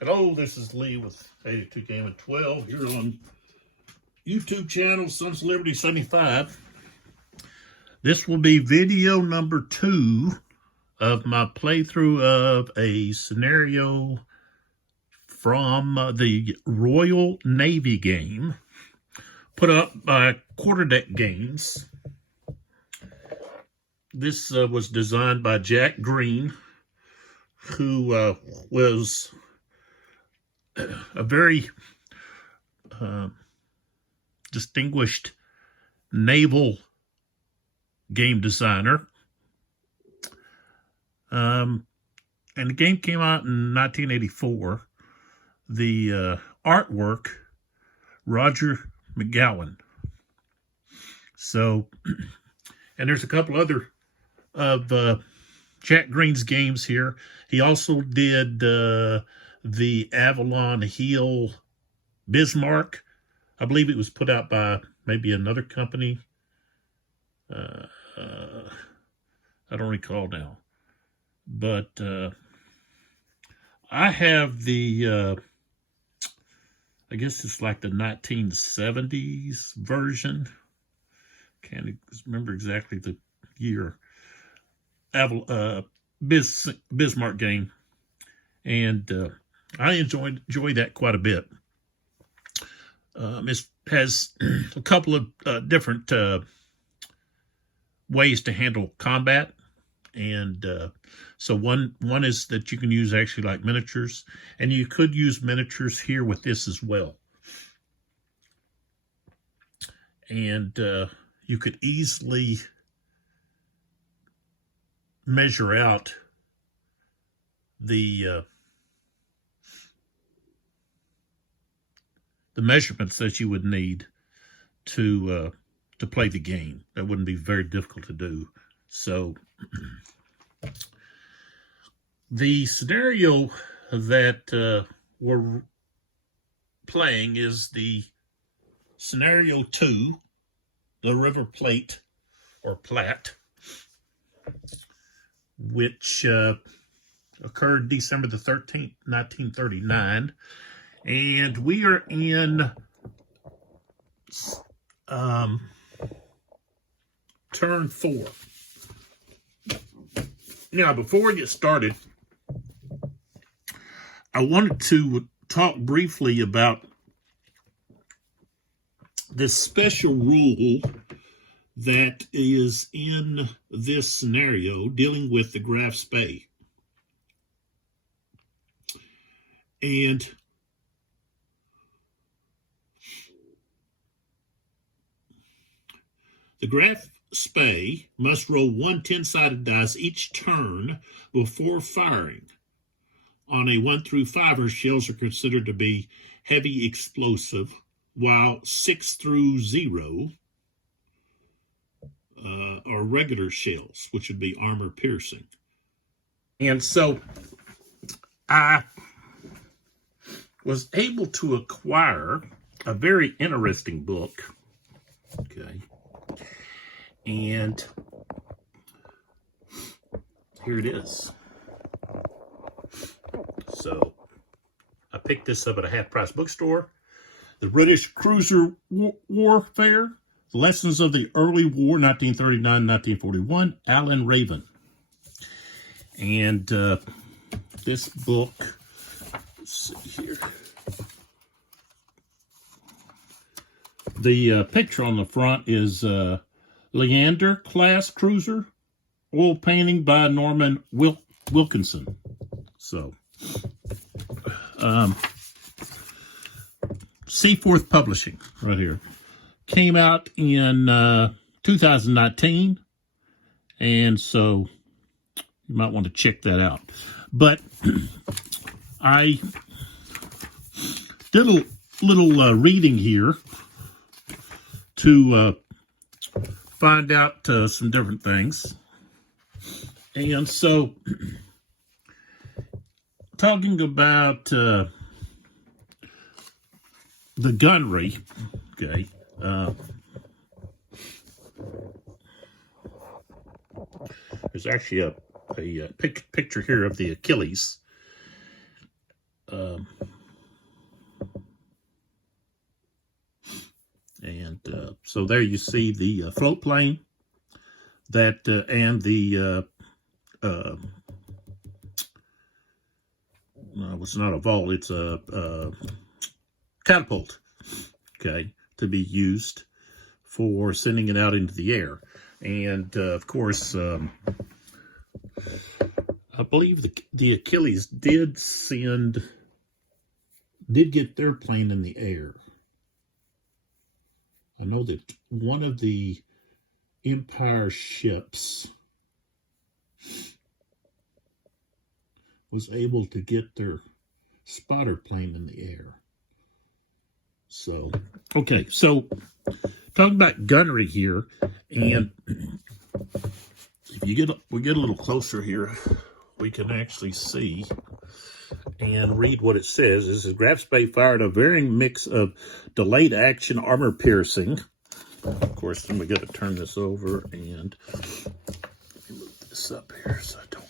Hello, this is Lee with 82 Game of 12 here on YouTube channel Sons of Liberty 75. This will be video number 2 of my playthrough of a scenario from the Royal Navy game put up by Quarter Deck Games. This was designed by Jack Green, who was a very distinguished naval game designer. And the game came out in 1984. The artwork, Roger McGowan. So, and there's a couple other of Jack Green's games here. He also did the Avalon Hill Bismarck. I believe it was put out by maybe another company. I don't recall now. But I have the, I guess it's like the 1970s version. Can't remember exactly the year. Bismarck game. And I enjoy that quite a bit. It has a couple of different ways to handle combat, and so one is that you can use actually like miniatures, and you could use miniatures here with this as well. And you could easily measure out the measurements that you would need to play the game. That wouldn't be very difficult to do. So the scenario that we're playing is the scenario 2, the River Plate or Platte, which occurred December the 13th, 1939. And we are in turn 4. Now, before we get started, I wanted to talk briefly about this special rule that is in this scenario dealing with the Graf Spee. And the Graf Spee must roll one 10-sided dice each turn before firing. On a 1 through 5, shells are considered to be heavy explosive, while 6 through 0 are regular shells, which would be armor piercing. And so I was able to acquire a very interesting book. Okay. And here it is. So I picked this up at a half-price bookstore. The Cruiser Warfare, Lessons of the Early War, 1939-1941, Alan Raven. And this book, let's see here. The picture on the front is Leander class cruiser, oil painting by Norman Wilkinson. So, Seaforth Publishing right here. Came out in 2019, and so you might want to check that out. But I did a little reading here to find out some different things. And so, talking about the gunnery, okay, there's actually a picture here of the Achilles. So there you see the float plane that and the no, it's not a vault, it's a catapult, okay, to be used for sending it out into the air. And of course, I believe the Achilles did get their plane in the air. I know that one of the Empire ships was able to get their spotter plane in the air. So, okay, so talking about gunnery here, and if we get a little closer here, we can actually see and read what it says. This is Graf Spee fired a varying mix of delayed action armor piercing. Of course, then we got to turn this over and let me move this up here so I don't.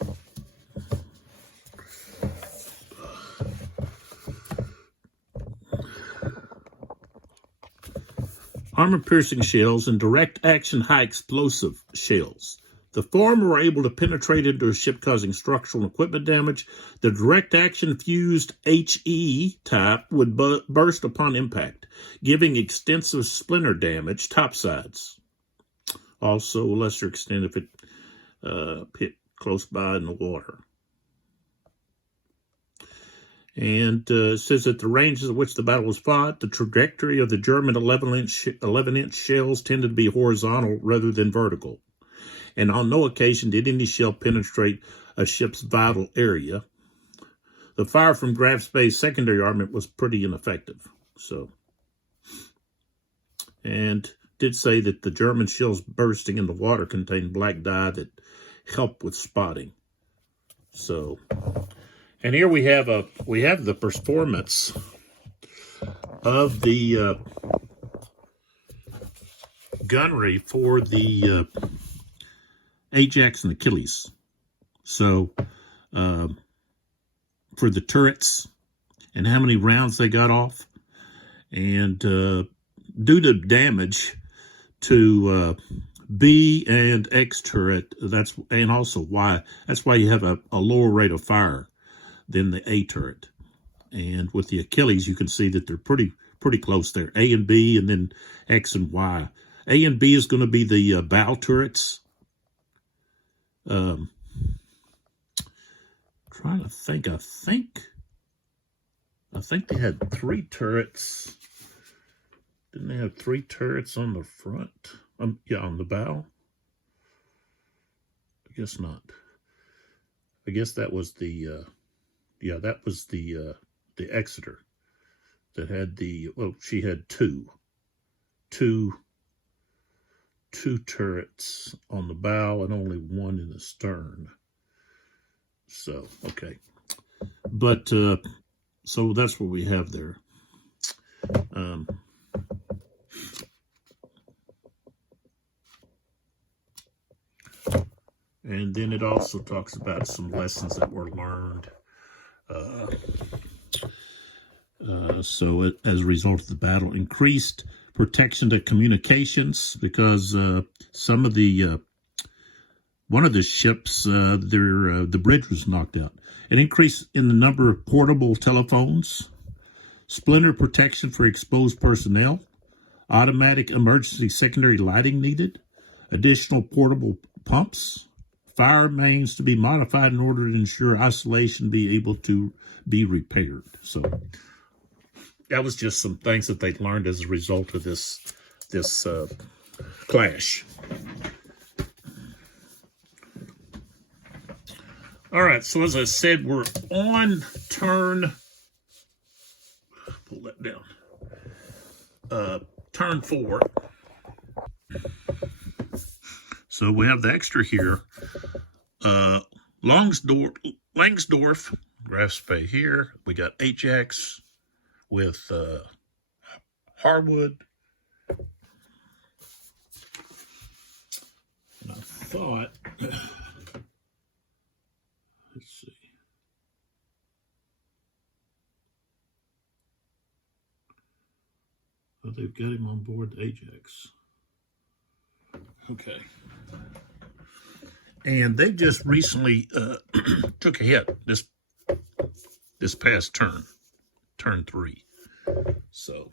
Armor-piercing shells and direct-action high-explosive shells. The former were able to penetrate into a ship, causing structural and equipment damage. The direct-action fused HE type would burst upon impact, giving extensive splinter damage topsides. Also, lesser extent if it hit close by in the water. And it says that the ranges at which the battle was fought, the trajectory of the German 11-inch shells tended to be horizontal rather than vertical. And on no occasion did any shell penetrate a ship's vital area. The fire from Graf Spee's secondary armament was pretty ineffective. So, and did say that the German shells bursting in the water contained black dye that helped with spotting. So, and here we have the performance of the gunnery for the Ajax and Achilles. So, for the turrets and how many rounds they got off, and due to damage to B and X turret, and also Y. That's why you have a lower rate of fire than the A turret. And with the Achilles, you can see that they're pretty close there. A and B, and then X and Y. A and B is going to be the bow turrets. Trying to think. I think they had 3 turrets. Didn't they have 3 turrets on the front? Yeah, on the bow. I guess not. I guess that was the that was the Exeter that had she had two turrets on the bow and only 1 in the stern. So, okay. But, so that's what we have there. And then it also talks about some lessons that were learned. So as a result of the battle, increased protection to communications, because some of the one of the ships, the bridge was knocked out. An increase in the number of portable telephones, splinter protection for exposed personnel, automatic emergency secondary lighting needed, additional portable pumps, fire mains to be modified in order to ensure isolation be able to be repaired. So that was just some things that they learned as a result of this clash. All right, so as I said, we're on turn, pull that down, turn 4. So we have the extra here. Langsdorff, Graf Spee here. We got Ajax with Harwood. And I thought, let's see. they've got him on board the Ajax. Okay. And they just recently took a hit this past turn 3. So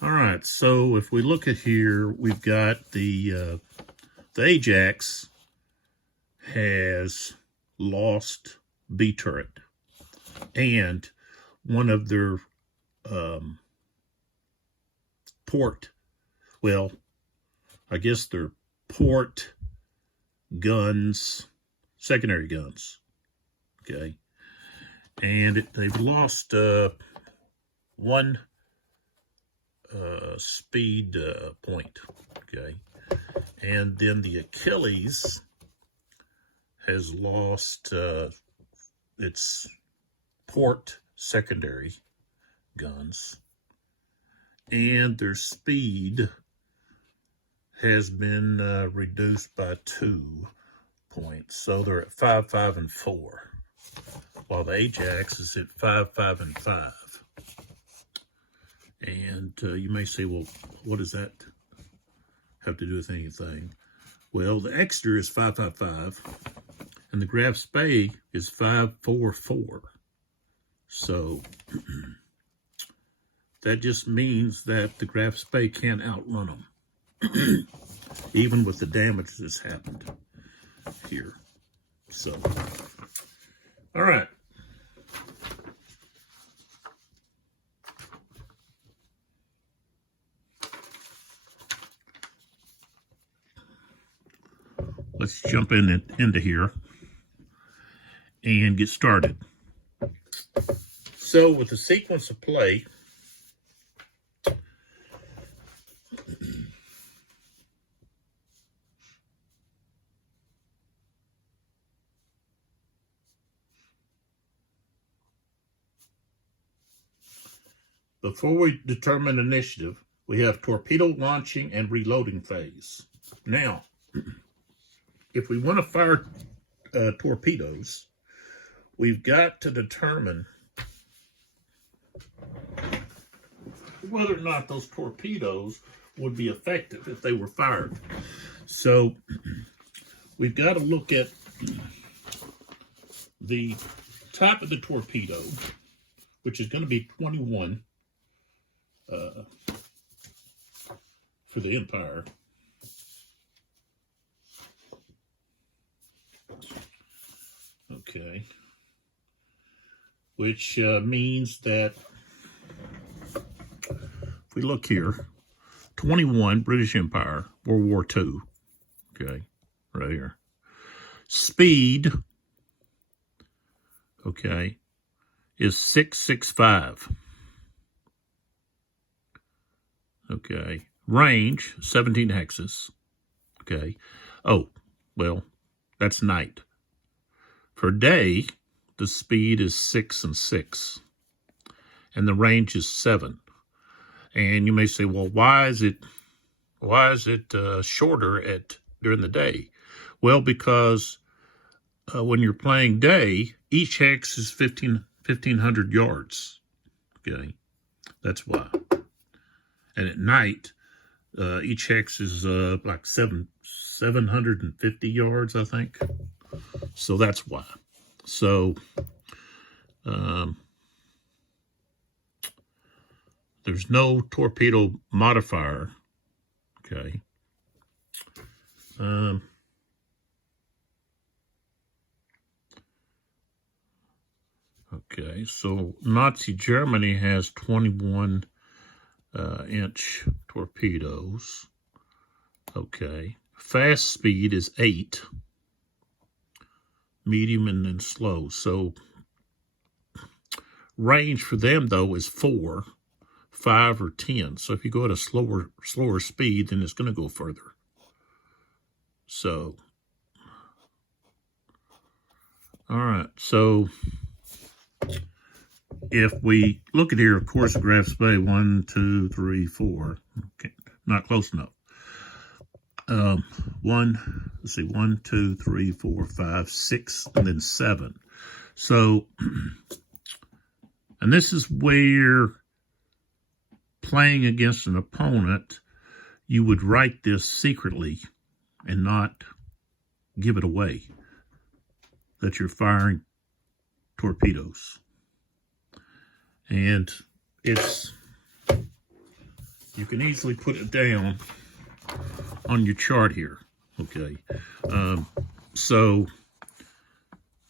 all right, so if we look at here, we've got the Ajax has lost B turret, and one of their port, well, I guess they're port guns, secondary guns, okay, and they've lost one speed point, okay, and then the Achilles has lost its port secondary guns, and their speed has been reduced by 2 points, so they're at 5, 5, and 4, while the Ajax is at 5, 5, and 5. And you may say, well, what does that have to do with anything? Well, the Exeter is 5, 5, 5, and the Graf Spee is 5, 4, 4. So that just means that the Graf Spee can't outrun them, even with the damage that's happened here. So, all right. Let's jump into here and get started. So with the sequence of play, before we determine initiative, we have torpedo launching and reloading phase. Now, if we want to fire torpedoes, we've got to determine whether or not those torpedoes would be effective if they were fired. So we've got to look at the type of the torpedo, which is going to be 21 for the Empire. Okay, which means that if we look here, 21, British Empire, World War II, okay, right here. Speed, okay, is 665. Okay, range, 17 hexes, okay. Oh, well, that's night. For day, the speed is 6 and 6, and the range is 7. And you may say, well, why is it shorter during the day? Well, because when you're playing day, each hex is 1,500 yards. Okay, that's why. And at night, each hex is like 750 yards, I think. So that's why. So there's no torpedo modifier. Okay. Okay, so Nazi Germany has 21 inch torpedoes. Okay. Fast speed is 8. Medium and then slow. So range for them, though, is 4, 5, or 10. So if you go at a slower speed, then it's going to go further. So, all right. So if we look at here, of course, the Graf Spee, 1, 2, 3, 4. Okay, not close enough. let's see, 1, 2, 3, 4, 5, 6, and then 7. So, and this is where playing against an opponent, you would write this secretly and not give it away that you're firing torpedoes. And it's, you can easily put it down on your chart here, okay? So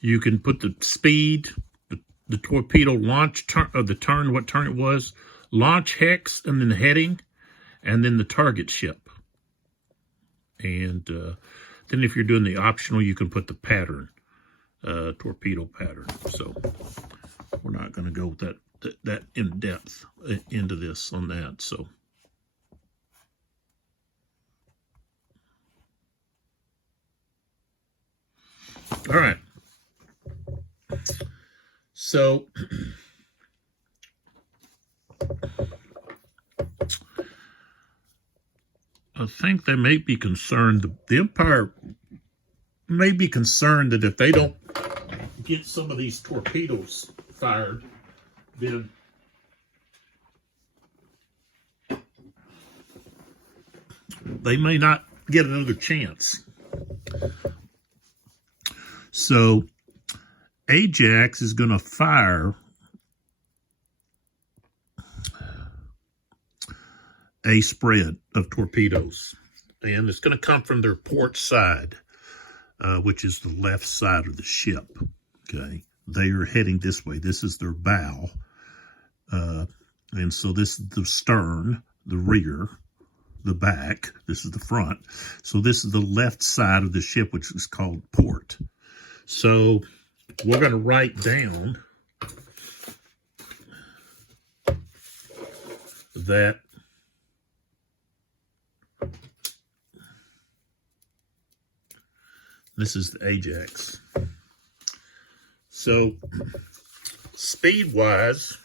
you can put the speed, the torpedo launch turn, the turn, what turn it was, launch hex, and then the heading, and then the target ship. And then if you're doing the optional, you can put the pattern, torpedo pattern. So we're not going to go that in depth into this on that. So. All right. So I think they may be concerned, the Empire may be concerned that if they don't get some of these torpedoes fired, then they may not get another chance. So Ajax is going to fire a spread of torpedoes, and it's going to come from their port side, which is the left side of the ship. Okay, they are heading this way. This is their bow, and so this is the stern, the rear, the back. This is the front. So this is the left side of the ship, which is called port. So we're going to write down that this is the Ajax. So speed-wise,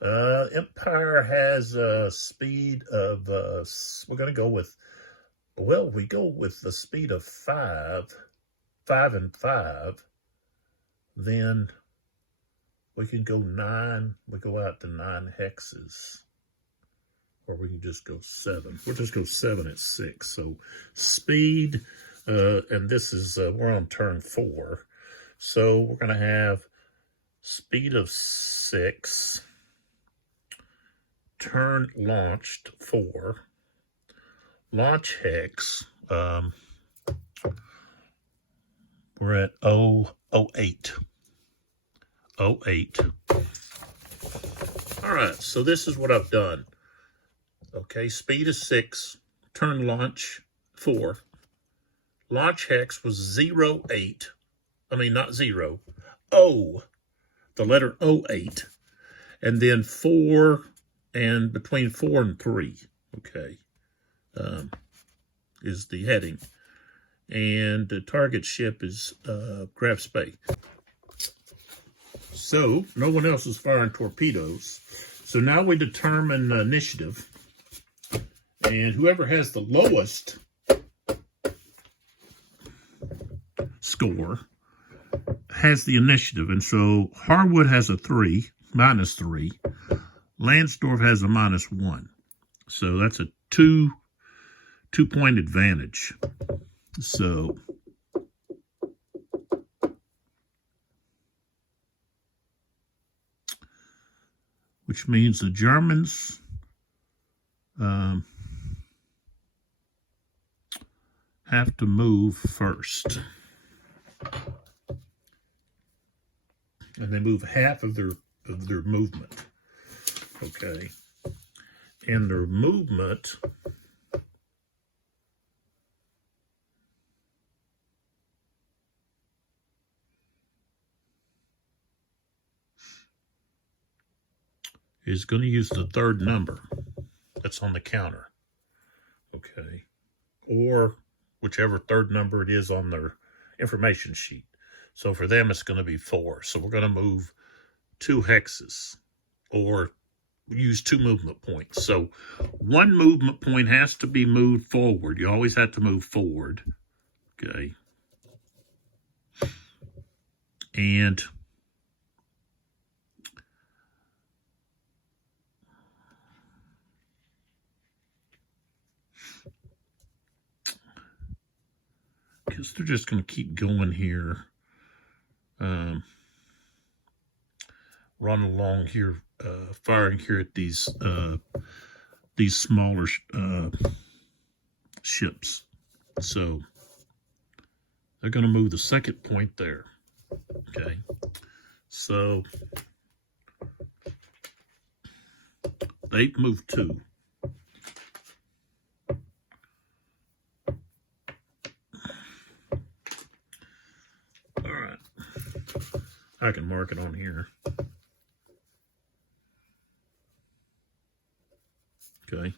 Empire has a speed of, we're going to go with, well, we go with the speed of 5 and 5, then we can go 9, we go out to 9 hexes, or we can just go 7. We'll just go 7 at 6. So speed, and this is, we're on turn 4. So we're going to have speed of 6, turn launched 4, launch hex, we're at 08. 08. All right, so this is what I've done. Okay, speed is 6, turn launch 4. Launch hex was 08. I mean, not 0. O, the letter 08. And then 4, and between 4 and 3, okay, is the heading. And the target ship is Graf Spee. So no one else is firing torpedoes. So now we determine initiative. And whoever has the lowest score has the initiative. And so Harwood has a 3, -3. Lansdorf has a -1. So that's a two-point advantage. So which means the Germans have to move first. And they move half of their movement. Okay. And their movement is going to use the third number that's on the counter, okay, or whichever third number it is on their information sheet. So for them, it's going to be 4. So we're going to move 2 hexes, or use 2 movement points. So 1 movement point has to be moved forward. You always have to move forward. Okay. And because they're just going to keep going here. Run along here, firing here at these smaller ships. So they're going to move the 2nd point there. Okay, so they moved 2. All right, I can mark it on here. Okay.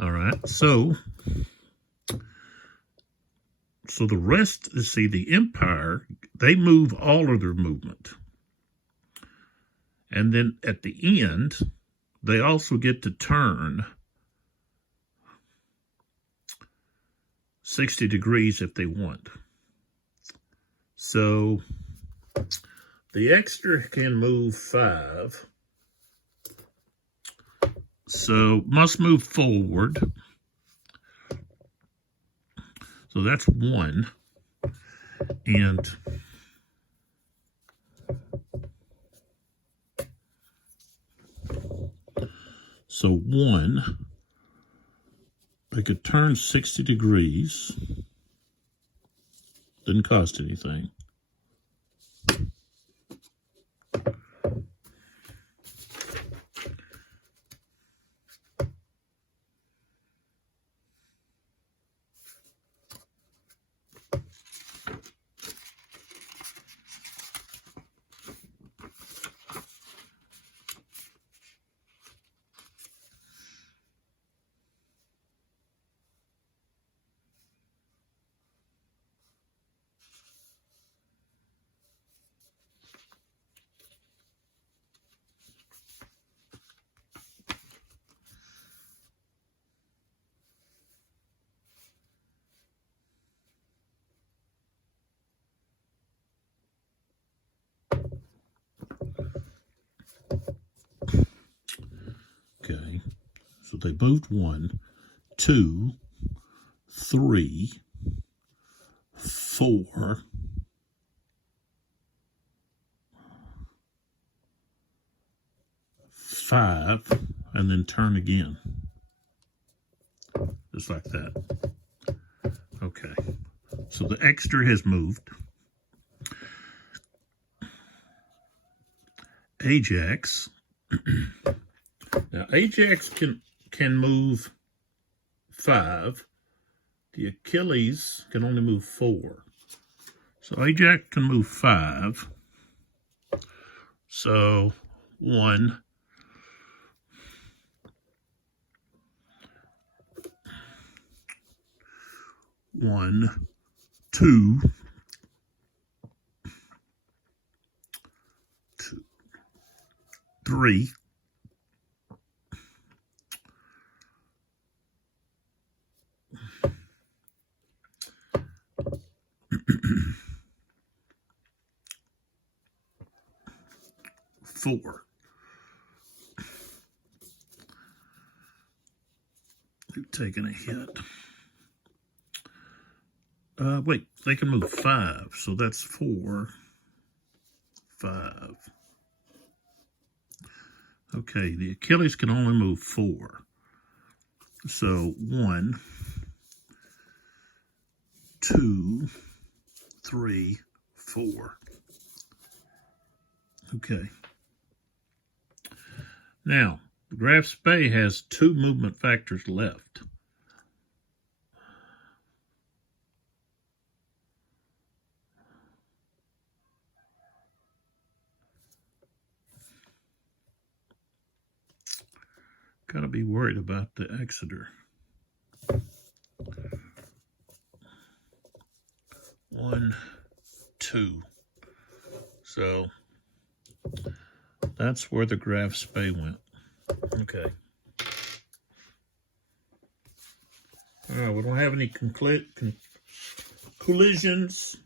All right. So the rest, let's see, the Empire, they move all of their movement. And then at the end, they also get to turn 60 degrees if they want. So the extra can move 5. So must move forward. So that's 1. And so 1, they could turn 60 degrees. Didn't cost anything. Okay, so they moved 1, 2, 3, 4, 5, and then turn again. Just like that. Okay, so the extra has moved. Ajax. Now Ajax can move 5. The Achilles can only move 4. So Ajax can move 5. So 1, 2, 3, 4. They've taken a hit. Wait, they can move 5, so that's 4, 5. Okay, the Achilles can only move 4. So 1, 2, 3, 4. Okay. Now, the Graf Spee has 2 movement factors left. Gotta be worried about the Exeter. 1, 2. So that's where the Graf Spee went. Okay. All right, we don't have any collisions.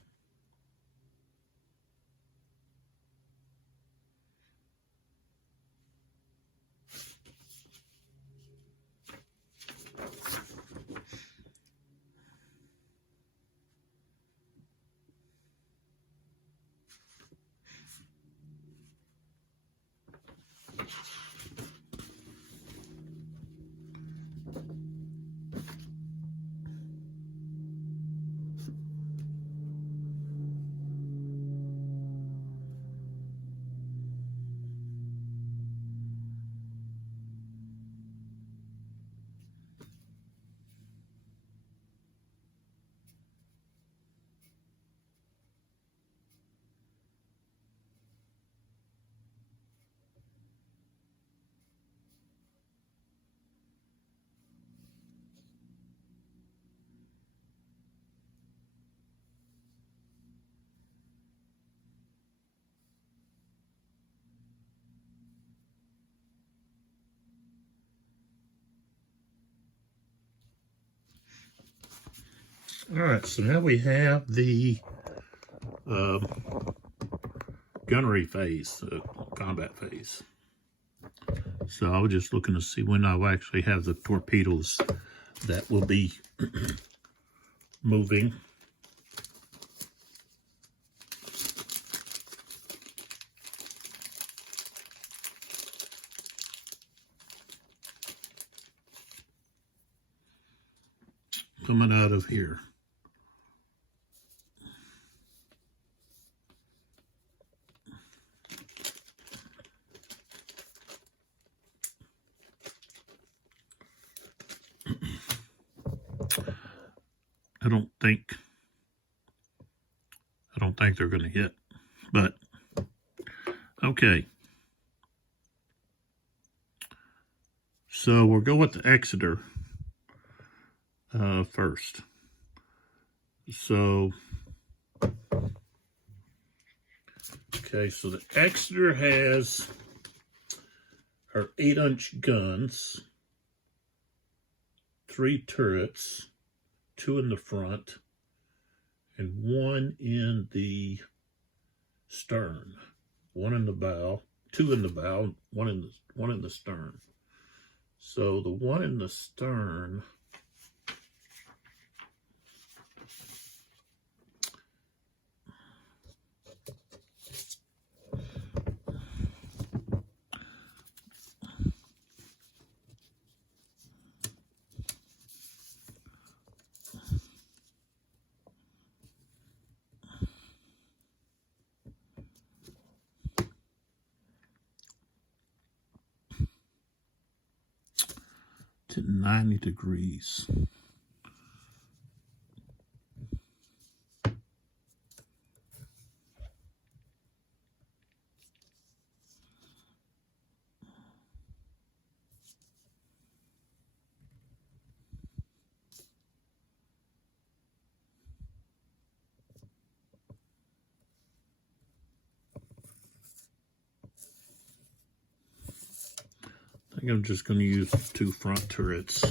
All right, so now we have the gunnery phase, combat phase. So I was just looking to see when I'll actually have the torpedoes that will be moving. Coming out of here. I don't think they're going to hit, but okay. So we'll go with the Exeter first. So, okay, so the Exeter has her 8-inch guns, 3 turrets, 2 in the front, and 1 in the stern. 1 in the bow, 2 in the bow, 1 in the stern. So the 1 in the stern to 90 degrees. I think I'm just going to use 2 front turrets.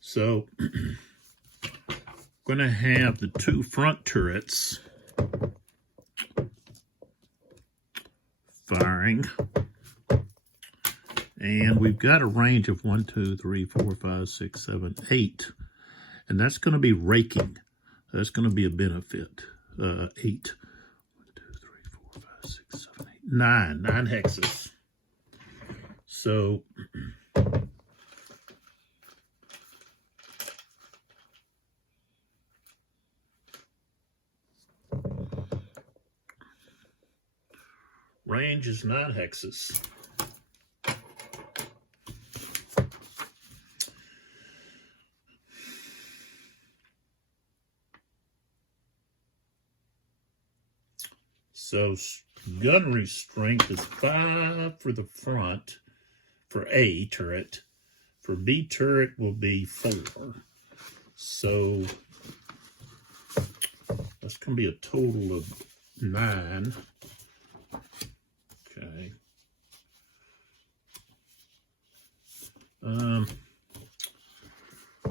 So, I'm going to have the 2 front turrets firing. And we've got a range of 1, 2, 3, 4, 5, 6, 7, 8. And that's going to be raking. That's going to be a benefit. 8. 1, 2, 3, 4, 5, 6, 7, 8. 9 hexes. So range is 9 hexes. So gunnery strength is 5 for the front, for A turret. For B turret will be 4. So that's going to be a total of 9. Okay.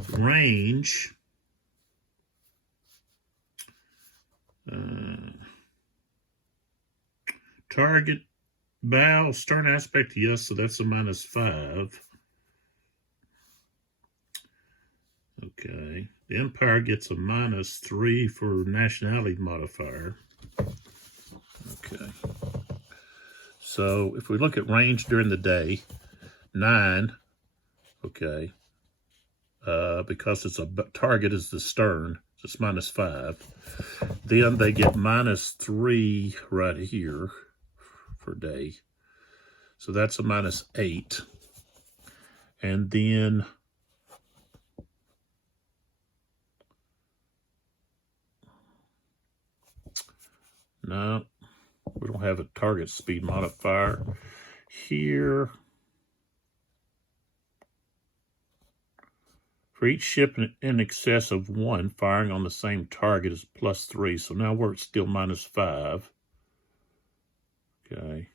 Range. Target, bow, stern aspect, yes, so that's a -5. Okay. The Empire gets a -3 for nationality modifier. Okay. So if we look at range during the day, 9. Okay. Because it's a target is the stern, so it's -5. Then they get -3 right here for day. So that's a -8. And then no, we don't have a target speed modifier here. For each ship in excess of 1 firing on the same target is +3. So now we're still -5. Okay.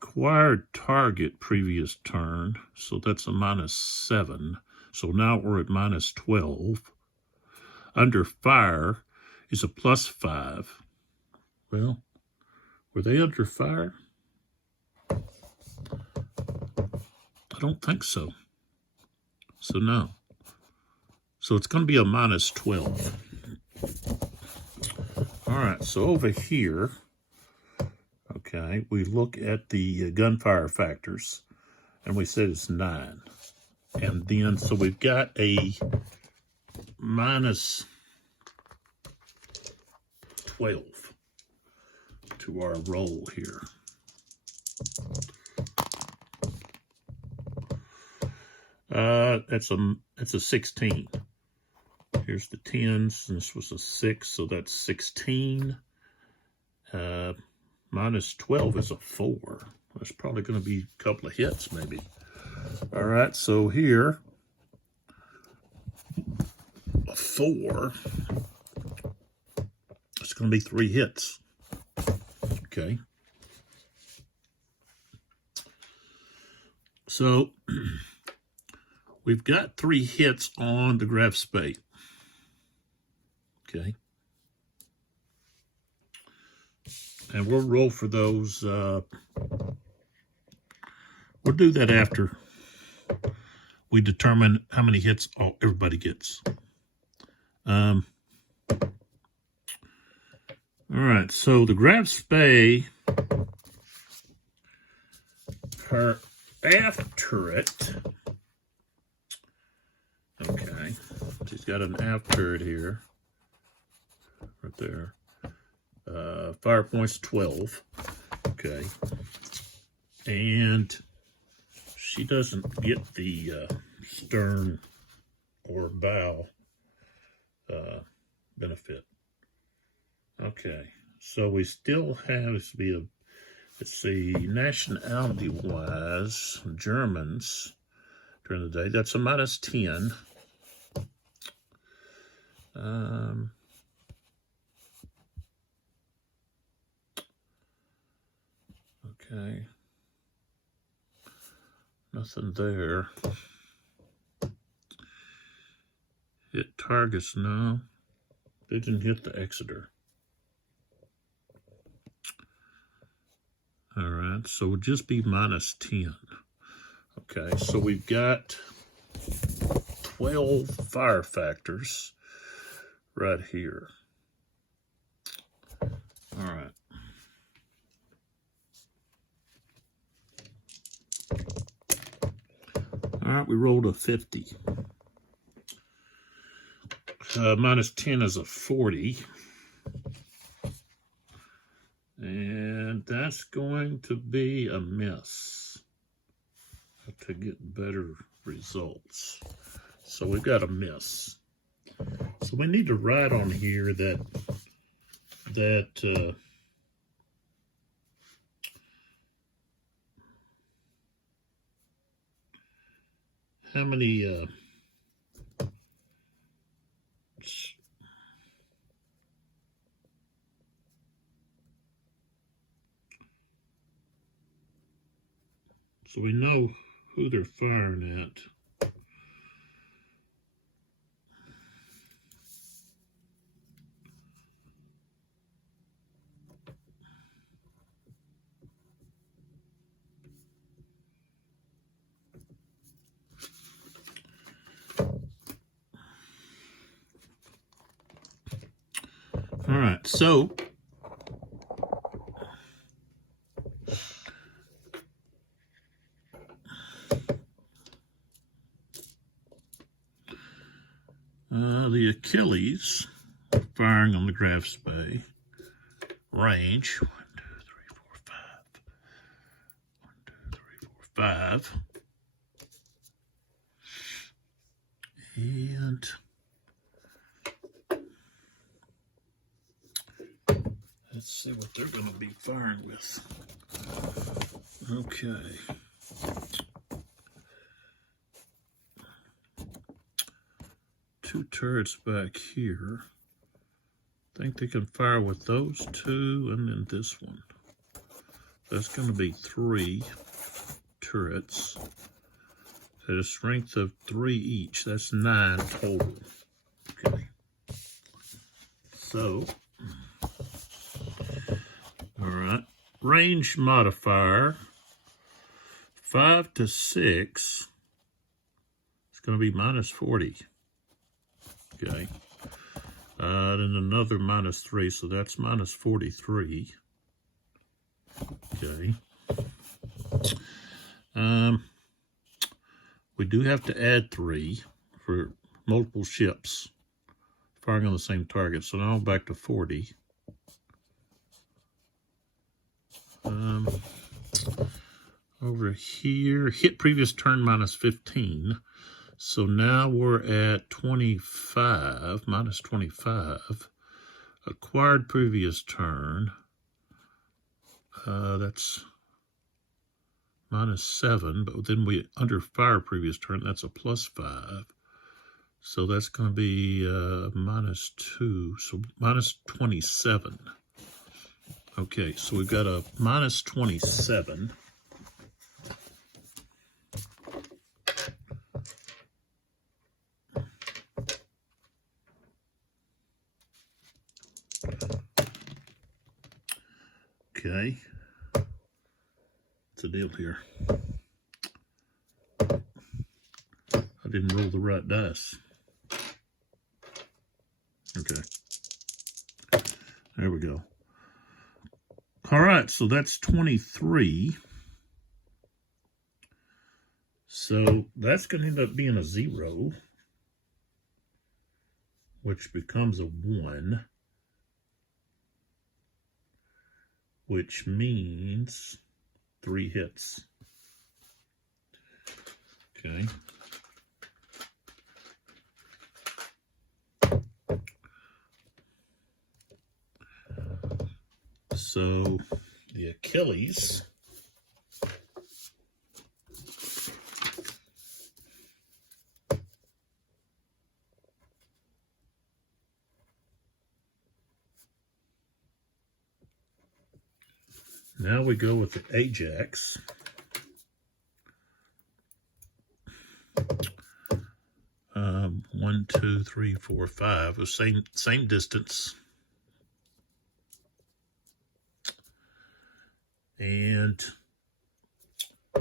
Acquired target previous turn, so that's a -7. So now we're at -12. Under fire is a +5. Well, were they under fire? I don't think so. So no. So it's going to be a -12. All right, so over here, okay, we look at the gunfire factors, and we said it's 9. And then, so we've got a -12 to our roll here. It's a 16. Here's the 10s, and this was a 6, so that's 16. -12 is a 4. That's probably going to be a couple of hits, maybe. All right, so here, a 4. It's going to be 3 hits. Okay. So we've got 3 hits on the Graf Spee. Okay. And we'll roll for those. We'll do that after we determine how many hits everybody gets. All right, so the Graf Spee, her aft turret. Okay, she's got an aft turret here, right there. Fire point's 12. Okay, and she doesn't get the stern or bow benefit. Okay, so we still have, this be a, let's see, nationality-wise, Germans during the day, that's a -10. Okay, nothing there. Hit targets, no. They didn't hit the Exeter. All right, so it would just be -10. Okay, so we've got 12 fire factors right here. All right. All right, we rolled a 50. -10 is a 40. And that's going to be a miss to get better results. So we've got a miss. So we need to write on here that how many So we know who they're firing at. All right, so the Achilles firing on the Graf's Bay. Range 1, 2, 3, 4, 5. 1, 2, 3, 4, 5. And let's see what they're going to be firing with. Okay. Two turrets back here. I think they can fire with those two and then this one. That's going to be 3 turrets at a strength of 3 each. That's 9 total. Okay. So, all right. Range modifier 5 to 6. It's going to be minus 40. Okay. Then another minus 3, so that's minus 43. Okay. We do have to add 3 for multiple ships firing on the same target. So now back to 40. Over here, hit previous turn minus 15. So now we're at 25, minus 25. Acquired previous turn. That's minus 7, but then we under fire previous turn, that's a plus 5. So that's going to be minus 2, so minus 27. Okay, so we've got a minus 27. Okay. What's the deal here? I didn't roll the right dice. Okay. There we go. All right, so that's 23. So that's going to end up being a 0, which becomes a 1, which means 3 hits. Okay. So the Achilles now we go with the Ajax. One, 2, 3, 4, 5. The same distance. And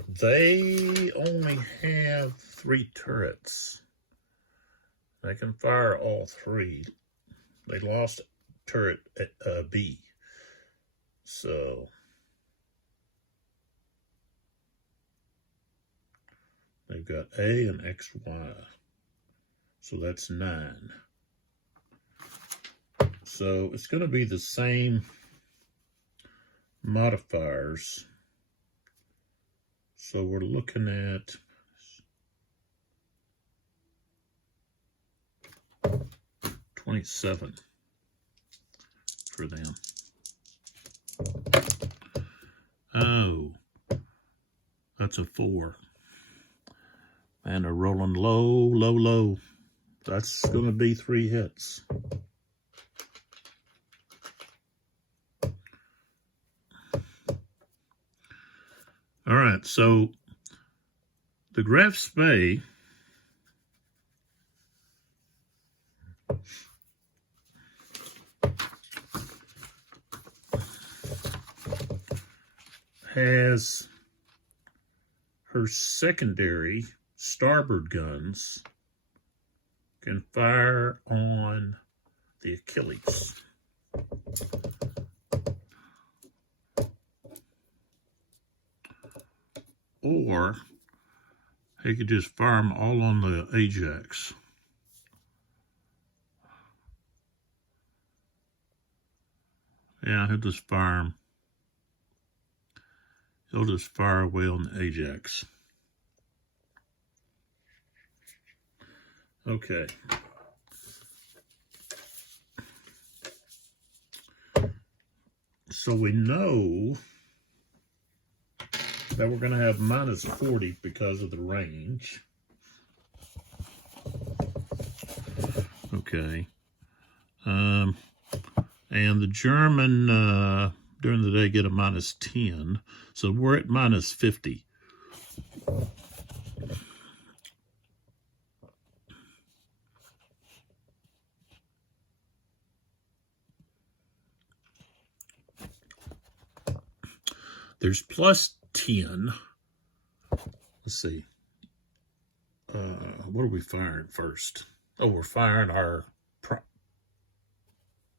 they only have 3 turrets. They can fire all 3. They lost turret at B. So they've got A and XY. So that's 9. So it's going to be the same modifiers. So we're looking at 27 for them. Oh, that's a 4. And they're rolling low, low, low. That's going to be 3 hits. All right, so The Graf Spee has her secondary starboard guns can fire on the Achilles. Or he could just fire them all on the Ajax. Yeah, he'll just fire them. He'll just fire away on the Ajax. Okay. So we know that we're going to have minus 40 because of the range. Okay. And the German during the day get a minus 10. So we're at minus 50. There's plus 10. Let's see. What are we firing first? Oh, we're firing our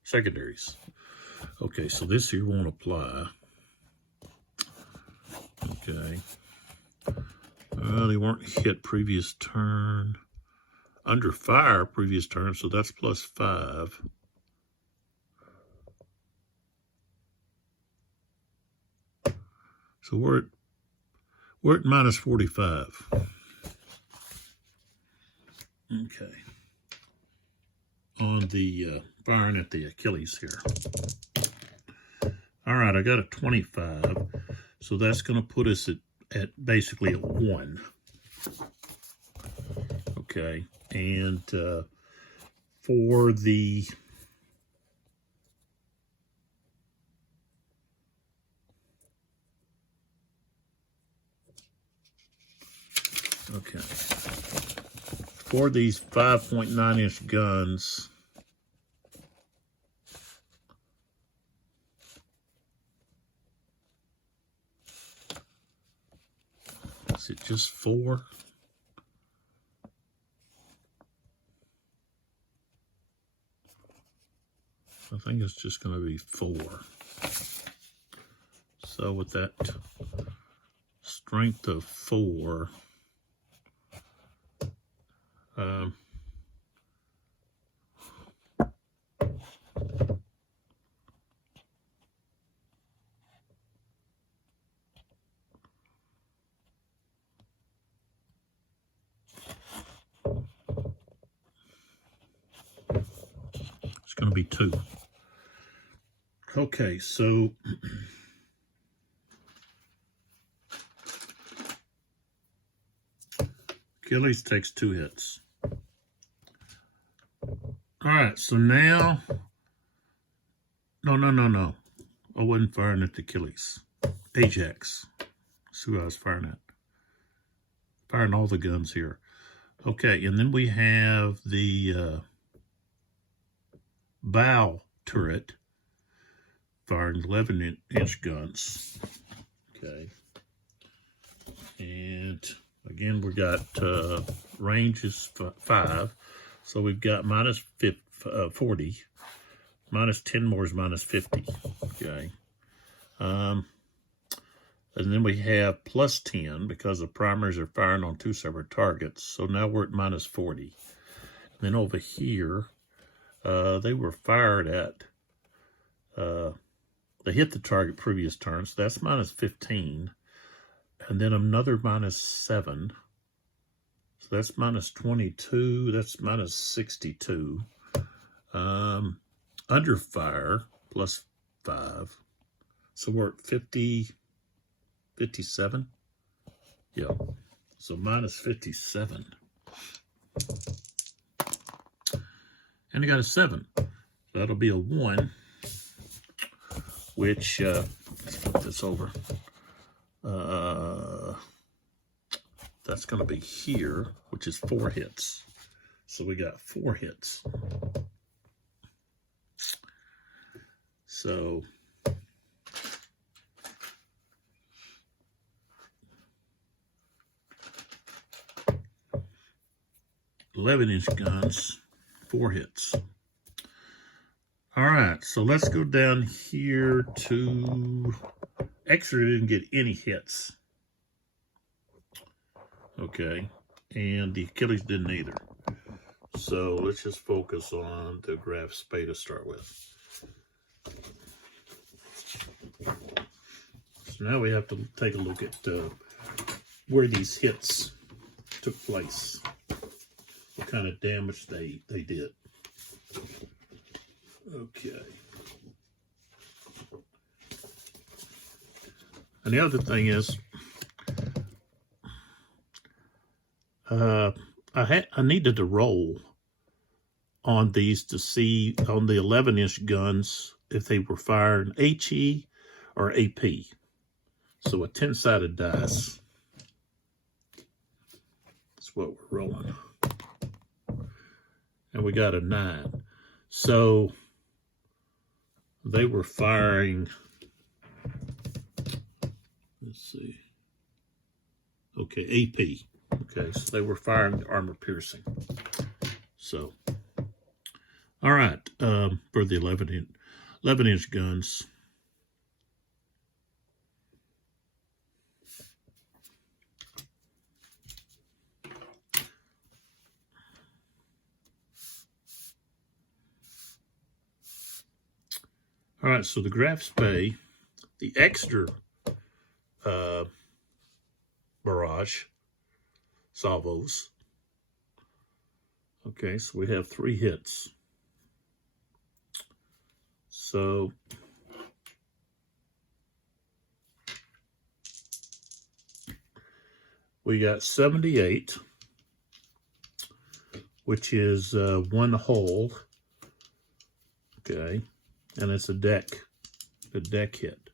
secondaries. Okay, so this here won't apply. Okay. They weren't hit previous turn. Under fire previous turn, so that's plus 5. So we're at minus 45. Okay. On the firing at the Achilles here. All right, I got a 25. So that's going to put us at basically at 1. Okay. And for the for these 5.9-inch guns, is it just 4? I think it's just going to be 4. So with that strength of 4, it's going to be 2. Okay, so Achilles takes 2 hits. All right, so now, no. I wasn't firing at the Achilles. Ajax. That's who I was firing at. Firing all the guns here. Okay, and then we have the bow turret firing 11-inch guns. Okay. And again, we got range is 5. So we've got minus 40. Minus 10 more is minus 50. Okay. And then we have plus 10 because the primaries are firing on 2 separate targets. So now we're at minus 40. And then over here, they were fired at, they hit the target previous turn, so that's minus 15. And then another minus 7. So that's minus 22. That's minus 62. Under fire, plus 5. So we're at 57. Yeah. So minus 57. And I got a 7. That'll be a 1, which, let's flip this over. That's going to be here, which is 4 hits. So we got 4 hits. So (11-inch guns), 4 hits. All right, so let's go down here to Exeter. Didn't get any hits. Okay, and the Achilles didn't either. So let's just focus on the Graf Spee to start with. So now we have to take a look at where these hits took place, what kind of damage they did. Okay. And the other thing is, I needed to roll on these to see on the 11-inch guns if they were firing HE or AP. So a 10-sided dice. That's what we're rolling. And we got a 9. So they were firing, let's see. Okay, AP. Okay, so they were firing armor piercing. So, all right, for the 11-inch guns. All right, so the Graf Spee, the Exeter barrage salvos. Okay, so we have 3 hits. So we got 78, which is 1 hole. Okay, and it's a deck hit.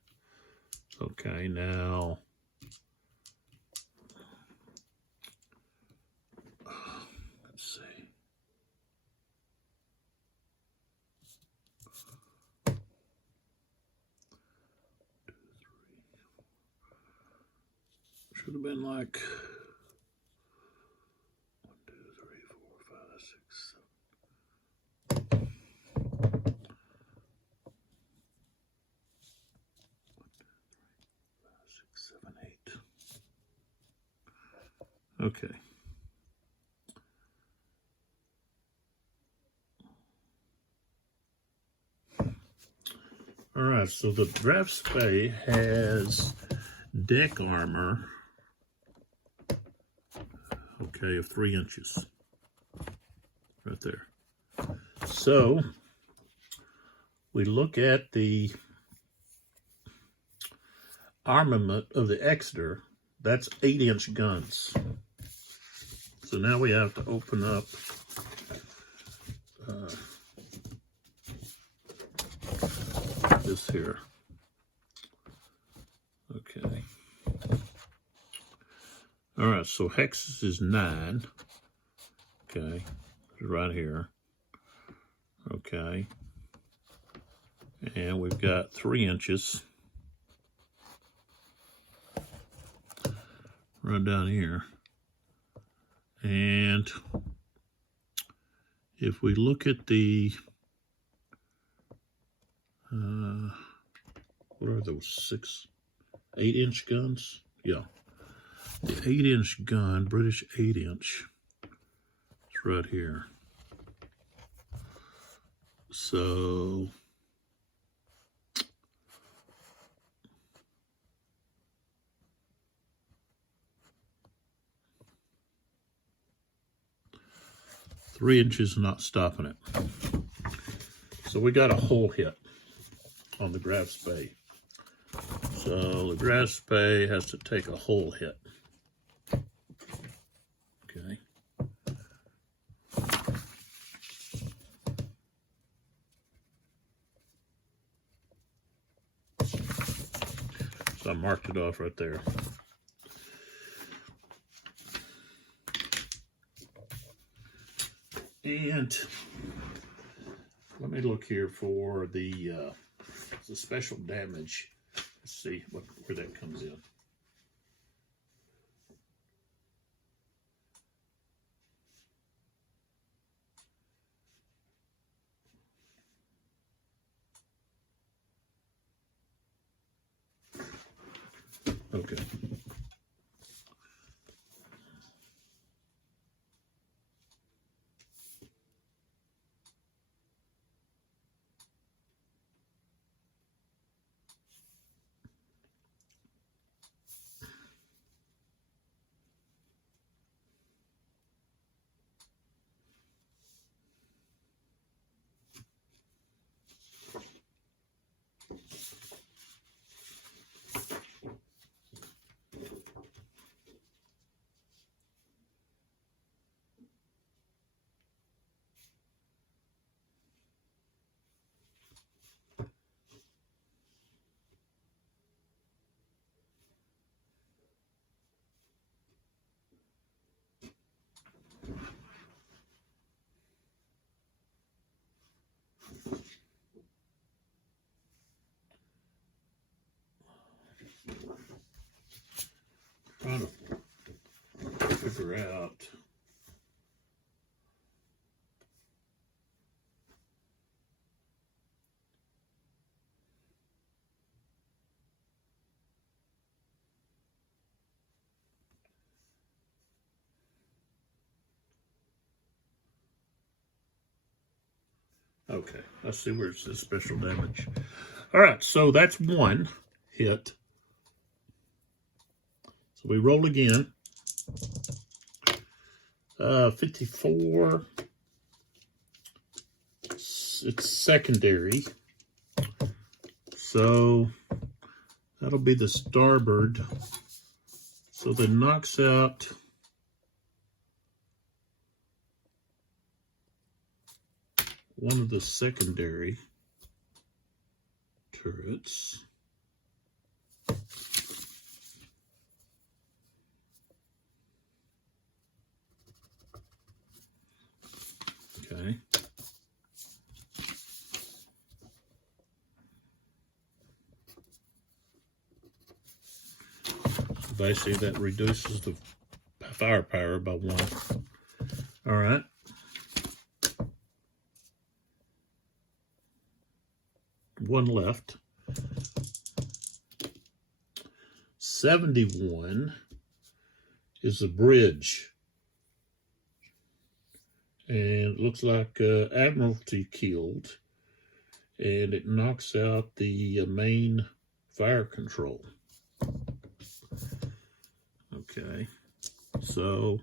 Okay, now let's see. Should have been like 1, 2, 3, 4, 5, 6, 7. 6, 7, 8. Okay. All right, so the Graf Spee has deck armor, okay, of 3 inches. Right there. So we look at the armament of the Exeter. That's 8-inch guns. So now we have to open up this here. Okay. All right, so hex is 9. Okay, right here. Okay. And we've got 3 inches right down here. And if we look at the, what are those, 8-inch guns? Yeah. The 8-inch gun, British 8-inch, it's right here. So three inches not stopping it. So we got a whole hit on the Graf Spee. So the Graf Spee has to take a whole hit. Okay. So I marked it off right there. And let me look here for the special damage. Let's see where that comes in. Okay. Trying to figure out. Okay, let's see where it says special damage. All right, so that's one hit. So we roll again. 54. It's secondary. So that'll be the starboard. So that knocks out one of the secondary turrets. Okay. So basically that reduces the firepower by 1. All right. One left. 71 is the bridge. And it looks like Admiralty killed. And it knocks out the main fire control. Okay. So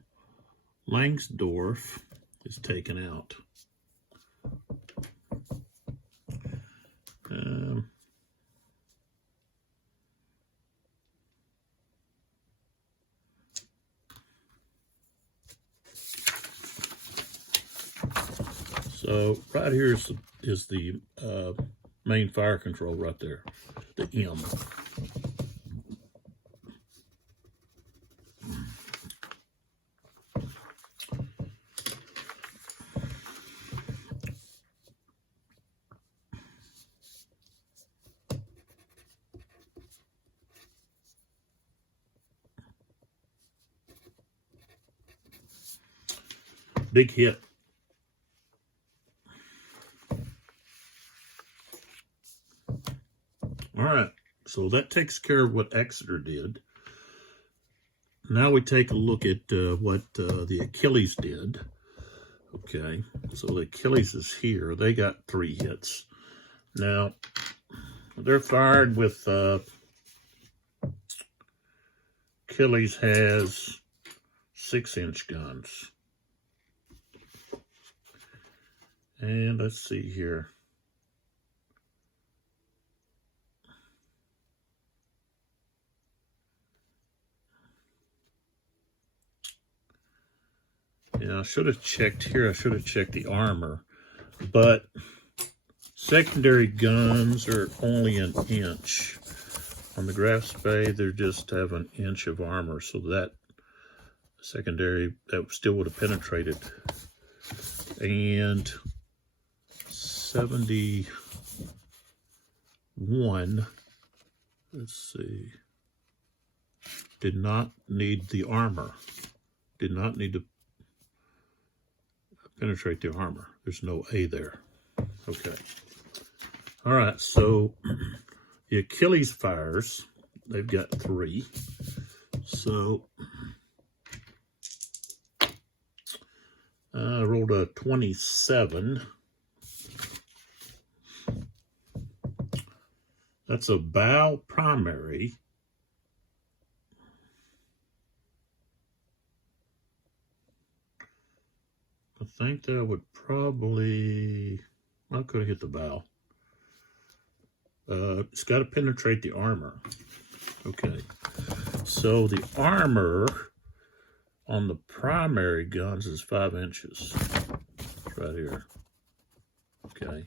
Langsdorff is taken out. So right here is the main fire control right there, the M. Big hit. All right, so that takes care of what Exeter did. Now we take a look at what the Achilles did. Okay, so the Achilles is here. They got 3 hits. Now, they're fired with, Achilles has 6-inch guns. And let's see here. Yeah, I should have checked here. I should have checked the armor. But secondary guns are only 1 inch. On the Graf Spee, they just have 1 inch of armor. So that secondary, that still would have penetrated. and 71, let's see, did not need the armor, did not need to penetrate the armor. There's no A there. Okay. All right, so the Achilles fires, they've got 3. So I rolled a 27. That's a bow primary. I think that would probably, I could have hit the bow. It's got to penetrate the armor. Okay, so the armor on the primary guns is 5 inches. It's right here. Okay,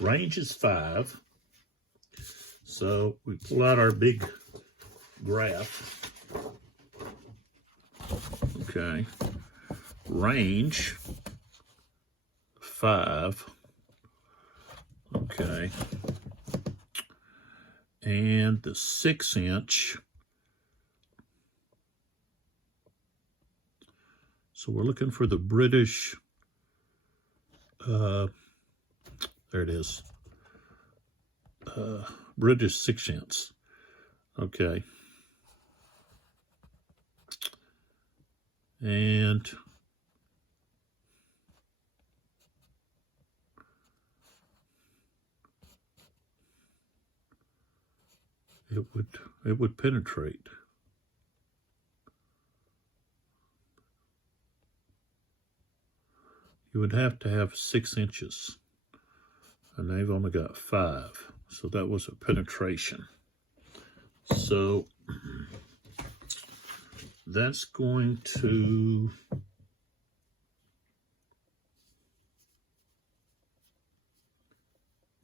range is 5. So we pull out our big graph. Okay, range 5. Okay, and the 6-inch. So we're looking for the British, there it is, British 6-inch. Okay. And it would penetrate. You would have to have 6 inches, and they've only got 5, so that was a penetration. So that's going to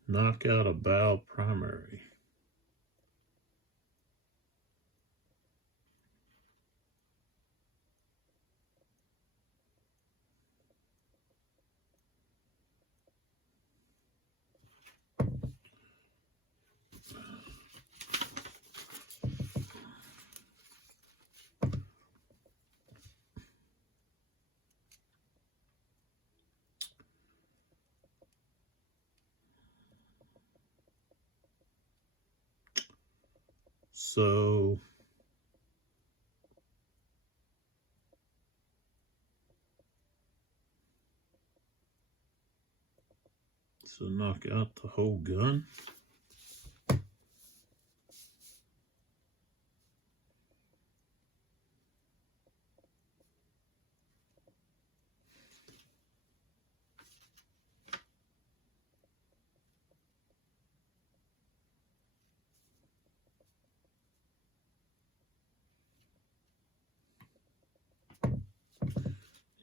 knock out a bow primary. So knock out the whole gun.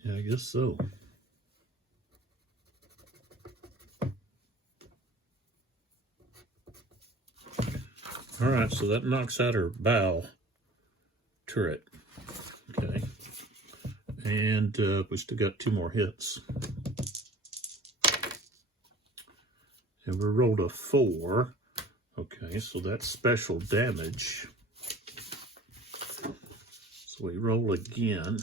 Yeah, I guess so. All right, so that knocks out her bow turret. Okay. And we still got 2 more hits. And we rolled a 4. Okay, so that's special damage. So we roll again.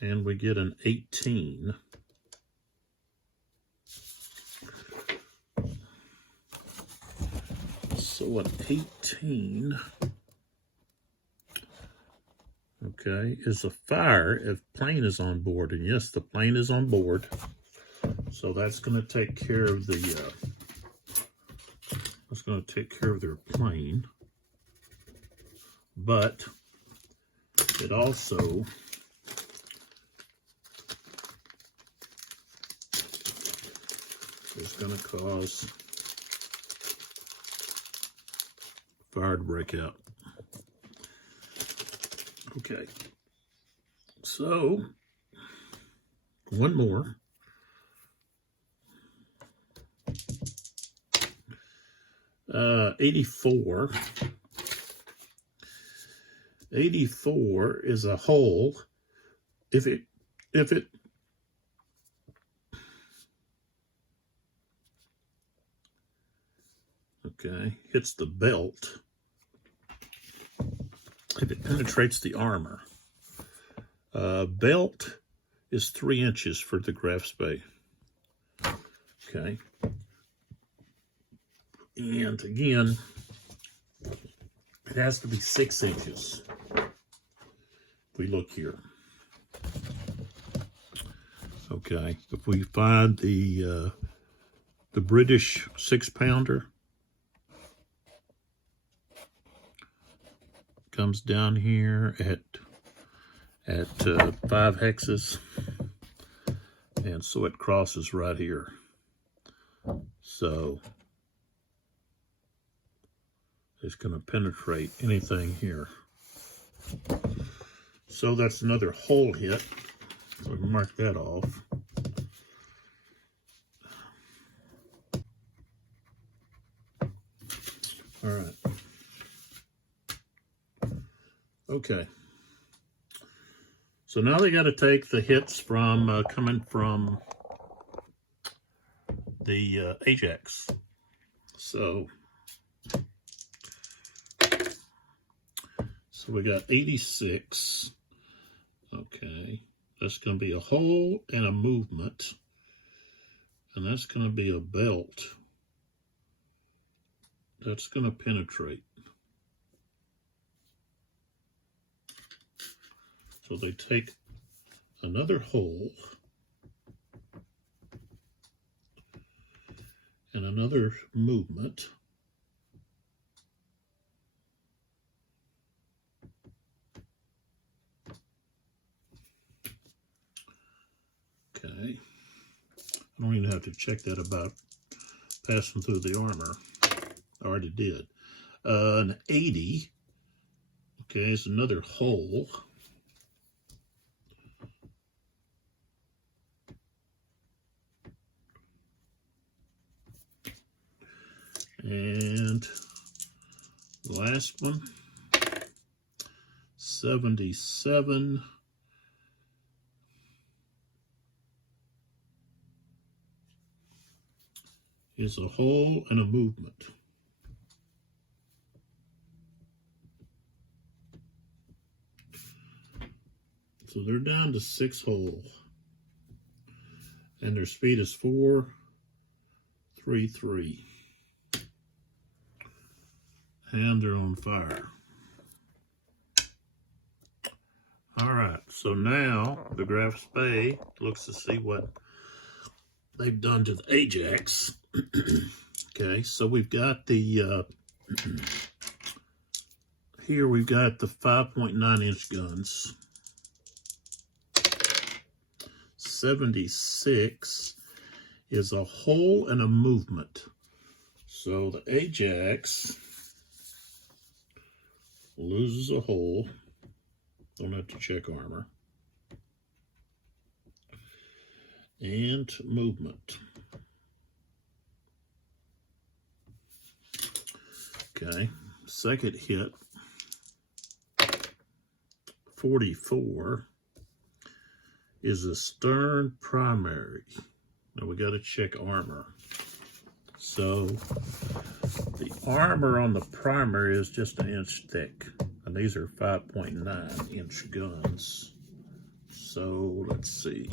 And we get an 18. So an 18, okay, is a fire if plane is on board. And yes, the plane is on board. So that's going to take care of the, that's going to take care of their plane. But it also is going to cause fire to break out. Okay, so one more. Uh, 84. 84 is a hole. If it if it hits the belt, if it penetrates the armor, belt is 3 inches for the Graf Spee. Okay. And again, it has to be 6 inches. If we look here. Okay. If we find the British 6-pounder, comes down here at 5 hexes, and so it crosses right here. So it's going to penetrate anything here. So that's another hole hit. So we can mark that off. All right. Okay. So now they got to take the hits from coming from the Ajax. So we got 86. Okay. That's going to be a hole and a movement. And that's going to be a belt. That's going to penetrate. So they take another hole and another movement. Okay. I don't even have to check that about passing through the armor. I already did. An 80. Okay, it's another hole. And the last one, 77. Is a hole and a movement. So they're down to 6 holes. And their speed is 4.33. And they're on fire. All right, so now the Graf Spee looks to see what they've done to the Ajax. Okay, so we've got the, here we've got the 5.9 inch guns. 76 is a hole and a movement. So the Ajax loses a hole. Don't have to check armor. And movement. Okay, second hit, 44, is a stern primary. Now we got to check armor. So the armor on the primary is just 1 inch thick, and these are 5.9 inch guns. So let's see.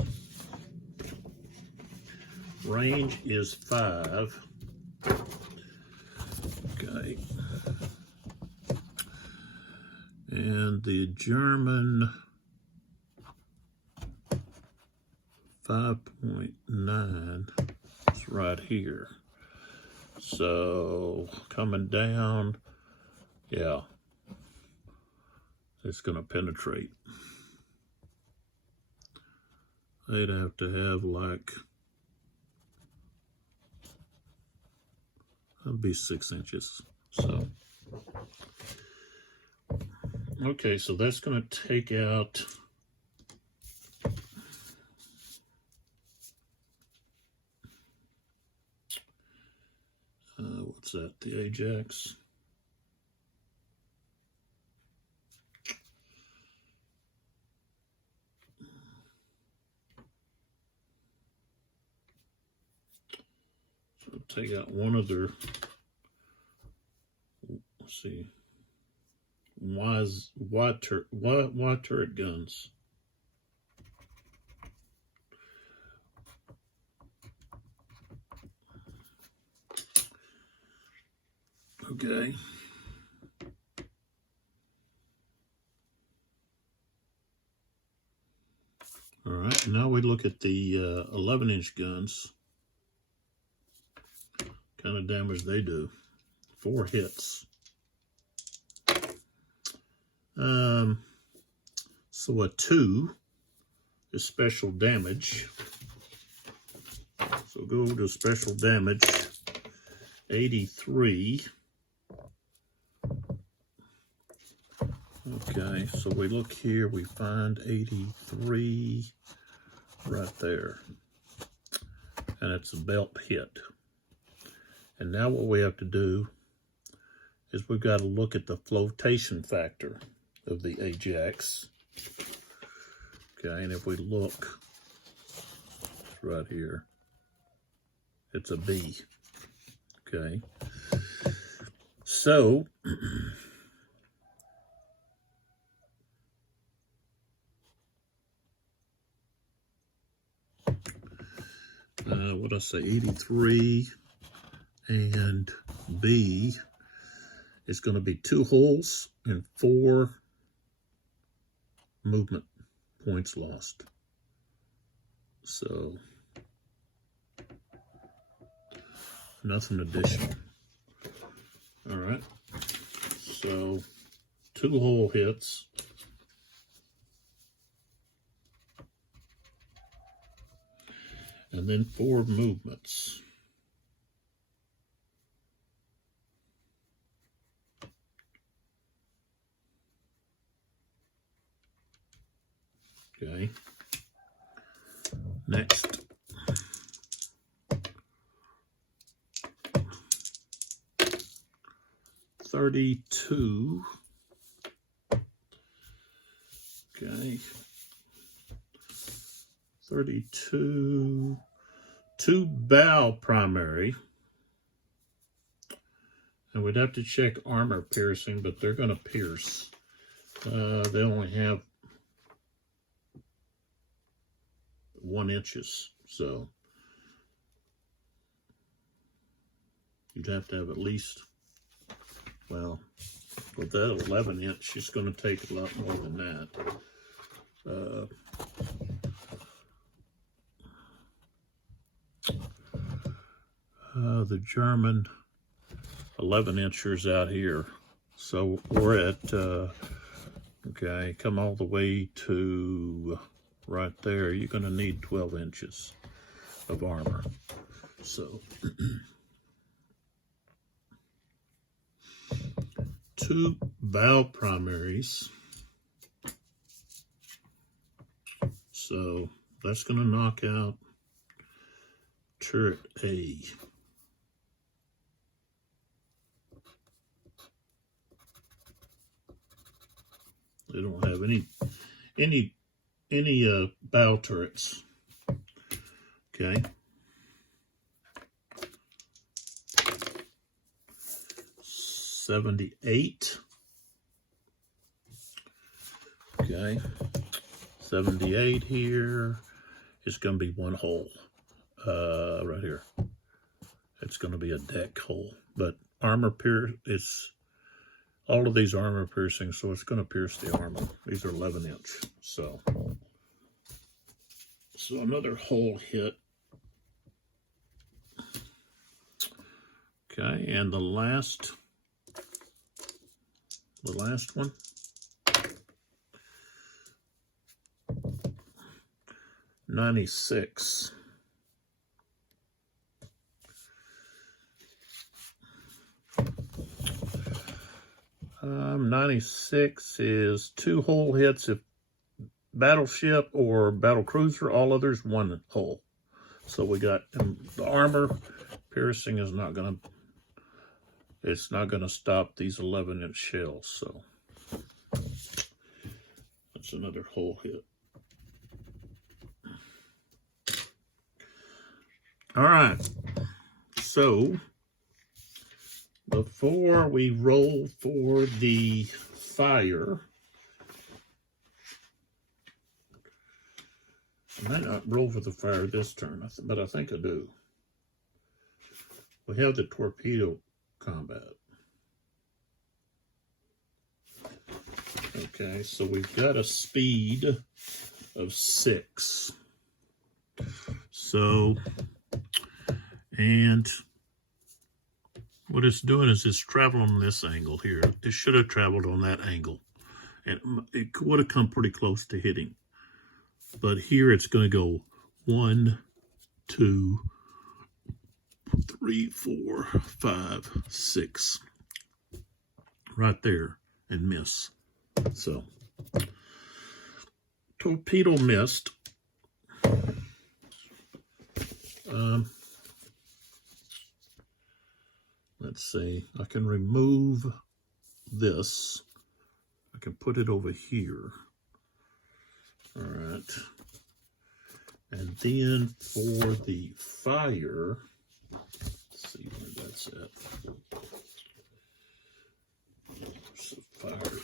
Range is 5. Okay. And the German 5.9 is right here. So coming down, yeah, it's going to penetrate. They'd have to have like, that'd be 6 inches. So, okay, so that's going to take out what's that, the Ajax? take out one of their, let's see, wide turret guns. Okay. All right, now we look at the 11-inch guns. Kind of damage they do. 4 hits. So a 2 is special damage. So go to special damage. 83. Okay, so we look here, we find 83 right there. And it's a belt hit. And now what we have to do is we've got to look at the flotation factor of the Ajax. Okay, and if we look, it's right here, it's a B. Okay, so what I say, 83 and B is going to be 2 holes and 4 movement points lost. So nothing additional. All right, so 2 hole hits. And then 4 movements. Okay. Next. $32. Okay. 32. 2 bow primary. And we'd have to check armor piercing, but they're going to pierce. They only have 1 inches, so you'd have to have at least, well, with that 11-inch, it's going to take a lot more than that. The German 11-inchers out here, so we're at, okay, come all the way to right there, you're going to need 12 inches of armor. So 2 bow primaries. So that's going to knock out turret A. They don't have any bow turrets. Okay. $78. Okay. 78 here. It's going to be 1 hole. Right here. It's going to be a deck hole. But armor it's all of these armor piercing, so it's going to pierce the armor. These are 11-inch. So another hole hit. Okay, and the last one. $96. 96 is 2 hole hits if battleship or battle cruiser, all others 1 hole. So we got the armor piercing is not gonna, it's not gonna stop these 11-inch shells. So that's another hole hit. All right. So, before we roll for the fire, I might not roll for the fire this turn, but I think I do. We have the torpedo combat. Okay, so we've got a speed of 6. So, and what it's doing is it's traveling on this angle here. It should have traveled on that angle. And it would have come pretty close to hitting. But here it's going to go 1, 2, 3, 4, 5, 6. Right there and miss. So, torpedo missed. Let's see. I can remove this. I can put it over here. All right. And then for the fire, let's see where that's at. There's the fire.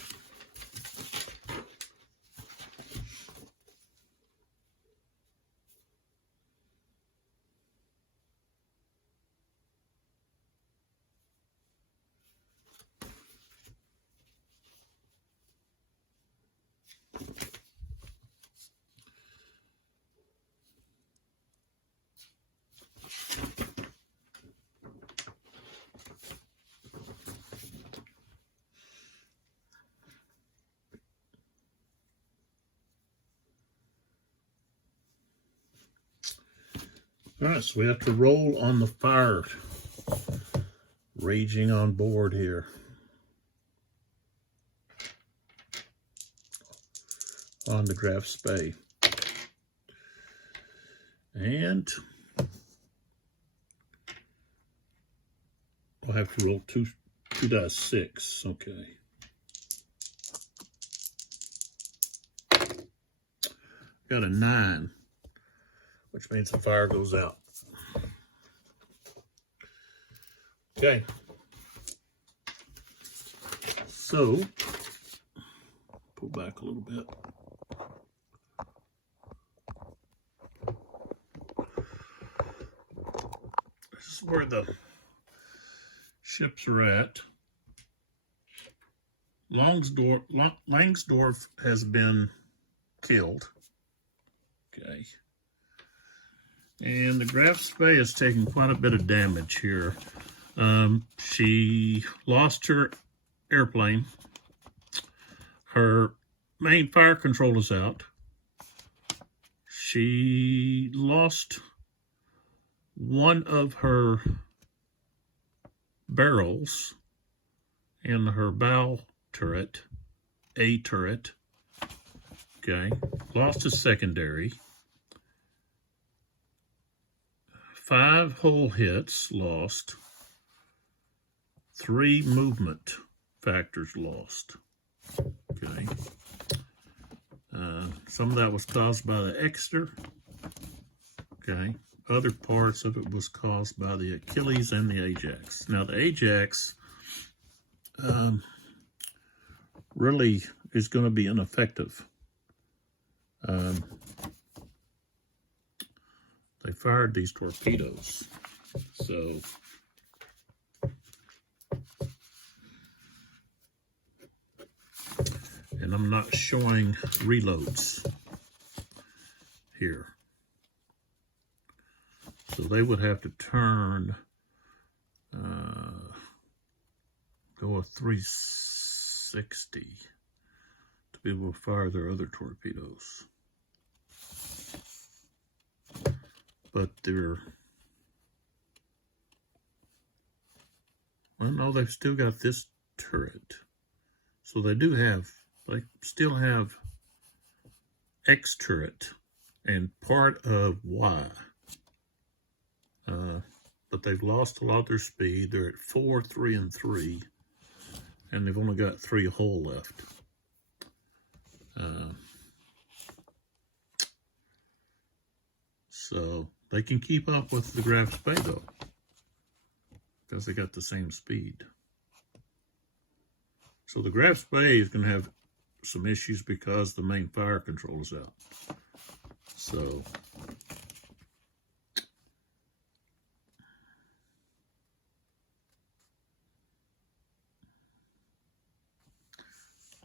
All right, so we have to roll on the fire raging on board here. On the Graf Spee. And I'll have to roll two dice 6. Okay. Got a 9, which means the fire goes out. Okay. So, pull back a little bit. This is where the ships are at. Langsdorff has been killed. Okay. And the Graf Spee is taking quite a bit of damage here. She lost her airplane. Her main fire control is out. She lost one of her barrels in her bow turret, A turret. Okay, lost a secondary. 5 hull hits lost. 3 movement factors lost. Okay. Some of that was caused by the Exeter. Okay. Other parts of it was caused by the Achilles and the Ajax. Now the Ajax really is going to be ineffective. They fired these torpedoes. So and I'm not showing reloads here. So they would have to turn, go a 360 to be able to fire their other torpedoes. But they're, well, no, they've still got this turret. So they do have, they still have X turret and part of Y. But they've lost a lot of their speed. They're at 4, 3, and 3. And they've only got 3 hull left. So they can keep up with the Graf Spee though. because they got the same speed. So the Graf Spee is going to have some issues because the main fire control is out. So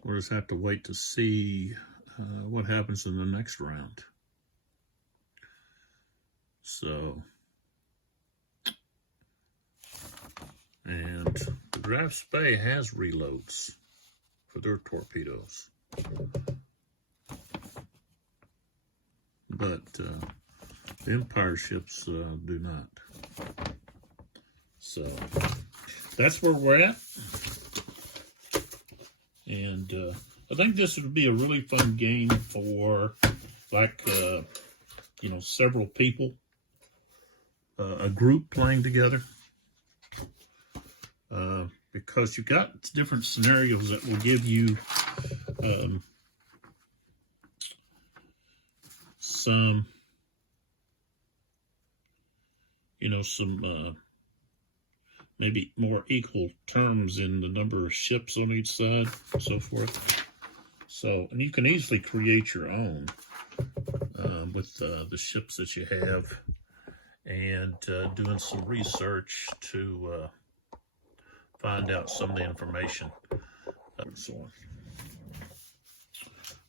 we'll just have to wait to see what happens in the next round. So, and the Graf Spee has reloads for their torpedoes, but the Empire ships do not. So that's where we're at. And I think this would be a really fun game for, like, you know, several people, a group playing together. Because you've got different scenarios that will give you some, you know, some maybe more equal terms in the number of ships on each side and so forth. So, and you can easily create your own with the ships that you have, and doing some research to find out some of the information and so on.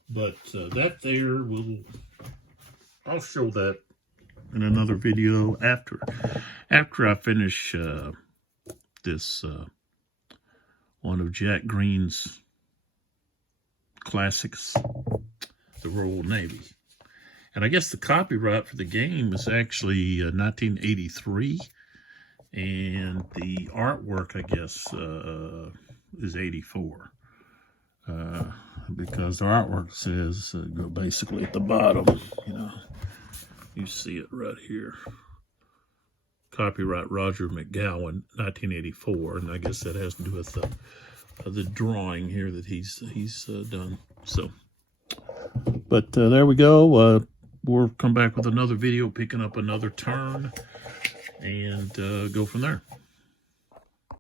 But that there I'll show that in another video after I finish this one of Jack Green's classics, the Royal Navy. And I guess the copyright for the game is actually 1983. And the artwork, I guess, is 84. Because the artwork says, go basically at the bottom, you know, you see it right here. Copyright Roger McGowan, 1984. And I guess that has to do with the drawing here that he's done. So, but there we go. We'll come back with another video, picking up another turn, and go from there.